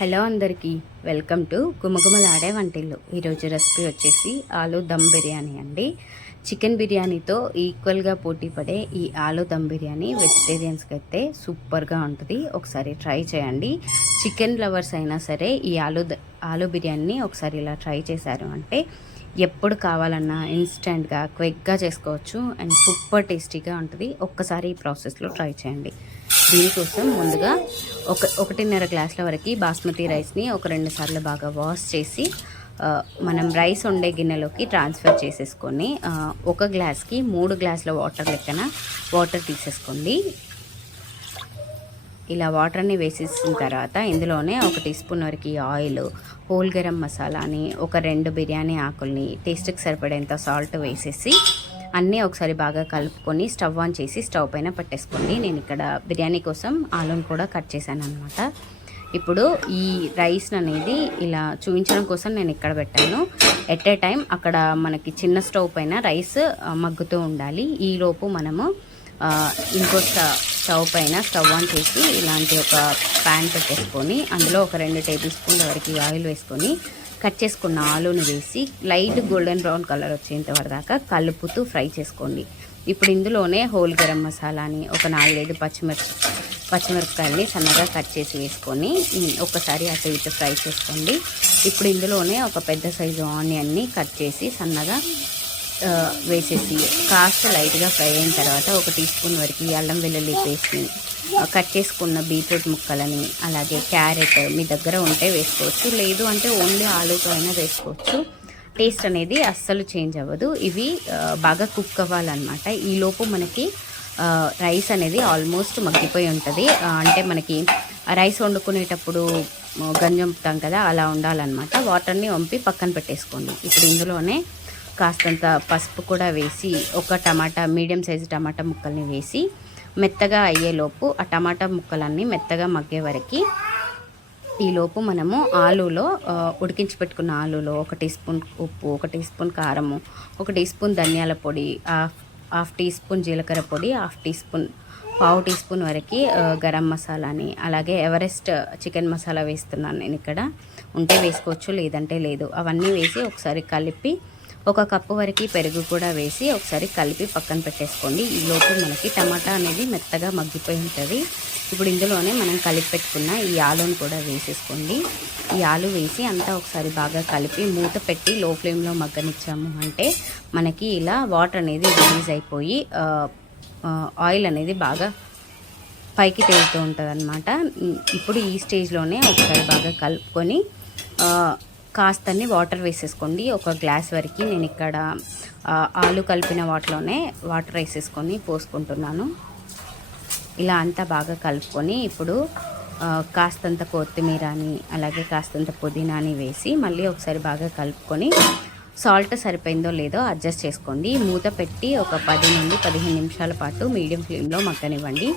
Hello అందరికీ welcome to గుమగుమలాడే వంటిల్లు. ఈరోజు రెసిపీ వచ్చేసి ఆలూ దమ్ బిర్యానీ అండి. చికెన్ బిర్యానీతో ఈక్వల్గా పోటీ పడే ఈ ఆలూ దమ్ బిర్యానీ వెజిటేరియన్స్కి అయితే సూపర్గా ఉంటుంది. ఒకసారి ట్రై చేయండి. చికెన్ లవర్స్ అయినా సరే ఈ ఆలూ బిర్యానీని ఒకసారి ఇలా ట్రై చేశారు అంటే ఎప్పుడు కావాలన్నా ఇన్స్టెంట్గా క్విక్గా చేసుకోవచ్చు అండ్ సూపర్ టేస్టీగా ఉంటుంది. ఒక్కసారి ఈ ప్రాసెస్లో ట్రై చేయండి. దీనికోసం ముందుగా 1.5 గ్లాసుల వరకు బాస్మతి రైస్ని ఒక 2 సార్లు బాగా వాష్ చేసి మనం రైస్ వండే గిన్నెలోకి ట్రాన్స్ఫర్ చేసేసుకొని 1 గ్లాస్కి 3 గ్లాసుల వాటర్ లెక్కన వాటర్ తీసేసుకోండి. ఇలా వాటర్ని వేసేసిన తర్వాత ఇందులోనే 1 టీ స్పూన్ వరకు ఆయిల్, హోల్ గరం మసాలాని, ఒక 2 బిర్యానీ ఆకుల్ని, టేస్ట్కి సరిపడేంత సాల్ట్ వేసేసి అన్నీ ఒకసారి బాగా కలుపుకొని స్టవ్ ఆన్ చేసి స్టవ్ పైన పెట్టేసుకోండి. నేను ఇక్కడ బిర్యానీ కోసం ఆలూని కూడా కట్ చేశాను అనమాట. ఇప్పుడు ఈ రైస్ అనేది ఇలా చూపించడం కోసం నేను ఇక్కడ పెట్టాను. ఎట్ ఏ టైం అక్కడ మనకి చిన్న స్టవ్ పైన రైస్ మగ్గుతూ ఉండాలి. ఈలోపు మనము ఇంకో స్టవ్ పైన స్టవ్ ఆన్ చేసి ఇలాంటి ఒక ప్యాన్ పెట్టేసుకొని అందులో ఒక 2 టేబుల్ స్పూన్ల వరకు ఆయిల్ వేసుకొని కట్ చేసుకున్న ఆలూని వేసి లైట్ గోల్డెన్ బ్రౌన్ కలర్ వచ్చేంత వరదాకా కలుపుతూ ఫ్రై చేసుకోండి. ఇప్పుడు ఇందులోనే హోల్ గరం మసాలాని, ఒక 4-5 పచ్చిమిరపకాయలని సన్నగా కట్ చేసి వేసుకొని ఒకసారి అటు ఇటు ఫ్రై చేసుకోండి. ఇప్పుడు ఇందులోనే ఒక పెద్ద సైజు ఆనియన్ని కట్ చేసి సన్నగా వేసేసి కాస్త లైట్గా ఫ్రై అయిన తర్వాత 1 టీ స్పూన్ వరకు అల్లం వెల్లుల్లి పేస్ట్ని, కట్ చేసుకున్న బీట్రూట్ ముక్కలని, అలాగే క్యారెట్ మీ దగ్గర ఉంటే వేసుకోవచ్చు, లేదు అంటే ఓన్లీ ఆలూతో అయినా వేసుకోవచ్చు. టేస్ట్ అనేది అస్సలు చేంజ్ అవ్వదు. ఇవి బాగా కుక్ అవ్వాలన్నమాట. ఈలోపు మనకి రైస్ అనేది ఆల్మోస్ట్ మగ్గిపోయి ఉంటుంది. అంటే మనకి రైస్ వండుకునేటప్పుడు గంజంపుతాం కదా, అలా ఉండాలన్నమాట. వాటర్ని వంపి పక్కన పెట్టేసుకోండి. ఇప్పుడు ఇందులోనే కాస్తంత పసుపు కూడా వేసి ఒక మీడియం సైజు టమాటా ముక్కల్ని వేసి మెత్తగా అయ్యేలోపు ఆ టమాటా ముక్కలన్నీ మెత్తగా మగ్గే వరకు ఈలోపు మనము ఆలూలో ఉడికించి పెట్టుకున్న ఆలూలో 1 టీ స్పూన్ ఉప్పు, 1 టీ స్పూన్ కారము, 1 టీ స్పూన్ ధనియాల పొడి, హాఫ్ టీ స్పూన్ జీలకర్ర పొడి, పావు టీ స్పూన్ వరకు గరం మసాలాని, అలాగే ఎవరెస్ట్ చికెన్ మసాలా వేస్తున్నాను నేను ఇక్కడ. ఉంటే వేసుకోవచ్చు, లేదంటే లేదు. అవన్నీ వేసి ఒకసారి కలిపి 1 కప్పు వరకు పెరుగు కూడా వేసి ఒకసారి కలిపి పక్కన పెట్టేసుకోండి. ఈలోపు మనకి టమాటా అనేది మెత్తగా మగ్గిపోయి ఉంటుంది. ఇప్పుడు ఇందులోనే మనం కలిపి పెట్టుకున్న ఈ ఆలూని కూడా వేసేసుకోండి. ఈ ఆలు వేసి అంతా ఒకసారి బాగా కలిపి మూత పెట్టి లో ఫ్లేమ్లో మగ్గనిచ్చాము అంటే మనకి ఇలా వాటర్ అనేది రిలీజ్ అయిపోయి ఆయిల్ అనేది బాగా పైకి తేలుతూ ఉంటుంది అన్నమాట. ఇప్పుడు ఈ స్టేజ్లోనే ఒకసారి బాగా కలుపుకొని కాస్తని వాటర్ వేసేసుకోండి. 1 గ్లాస్ వరకు నేను ఇక్కడ ఆలు కలిపిన వాటర్ వేసేసుకొని పోసుకుంటున్నాను. ఇలా అంతా బాగా కలుపుకొని ఇప్పుడు కాస్తంత కొత్తిమీరని, అలాగే కాస్తంత పుదీనాని వేసి మళ్ళీ ఒకసారి బాగా కలుపుకొని సాల్ట్ సరిపోయిందో లేదో అడ్జస్ట్ చేసుకోండి. మూత పెట్టి ఒక 10 నుండి 15 నిమిషాల పాటు మీడియం ఫ్లేమ్లో మగ్గనివ్వండి.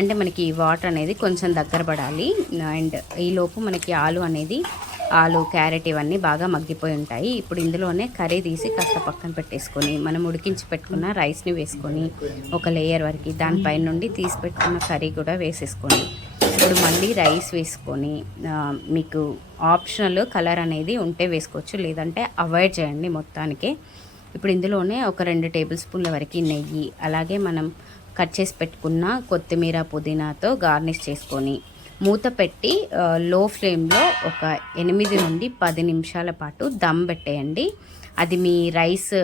అంటే మనకి వాటర్ అనేది కొంచెం దగ్గర పడాలి. అండ్ ఈలోపు మనకి ఆలు, క్యారెట్ ఇవన్నీ బాగా మగ్గిపోయి ఉంటాయి. ఇప్పుడు ఇందులోనే కర్రీ తీసి కాస్త పక్కన పెట్టేసుకొని మనం ఉడికించి పెట్టుకున్న రైస్ని వేసుకొని ఒక లేయర్ వరకు దానిపైన నుండి తీసి పెట్టుకున్న కర్రీ కూడా వేసేసుకోండి. ఇప్పుడు మళ్ళీ రైస్ వేసుకొని మీకు ఆప్షనల్ కలర్ అనేది ఉంటే వేసుకోవచ్చు, లేదంటే అవాయిడ్ చేయండి మొత్తానికే. ఇప్పుడు ఇందులోనే ఒక 2 టేబుల్ స్పూన్ల వరకు నెయ్యి, అలాగే మనం కట్ చేసి పెట్టుకున్న కొత్తిమీర, పుదీనాతో గార్నిష్ చేసుకొని మూత పెట్టి లో ఫ్లేమ్లో ఒక 8 నుండి 10 నిమిషాల పాటు దమ్ పెట్టేయండి. అది మీ రైస్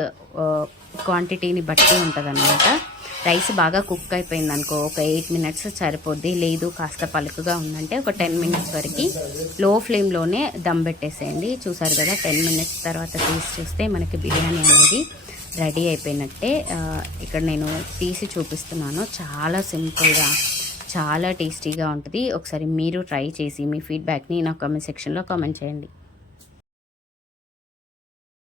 క్వాంటిటీని బట్టి ఉంటుందన్నమాట. రైస్ బాగా కుక్ అయిపోయింది అనుకో ఒక 8 మినిట్స్ సరిపోద్ది. లేదు కాస్త పలుకుగా ఉందంటే ఒక 10 మినిట్స్ వరకు లో ఫ్లేమ్లోనే దమ్ పెట్టేసేయండి. చూసారు కదా, 10 మినిట్స్ తర్వాత తీసి చూస్తే మనకి బిర్యానీ అనేది రెడీ అయిపోయినట్టే. ఇక్కడ నేను తీసి చూపిస్తున్నాను. చాలా సింపుల్గా చాలా టేస్టీగా ఉంటుంది. ఒకసారి మీరు ట్రై చేసి మీ ఫీడ్బ్యాక్ని నా కామెంట్ సెక్షన్లో కామెంట్ చేయండి.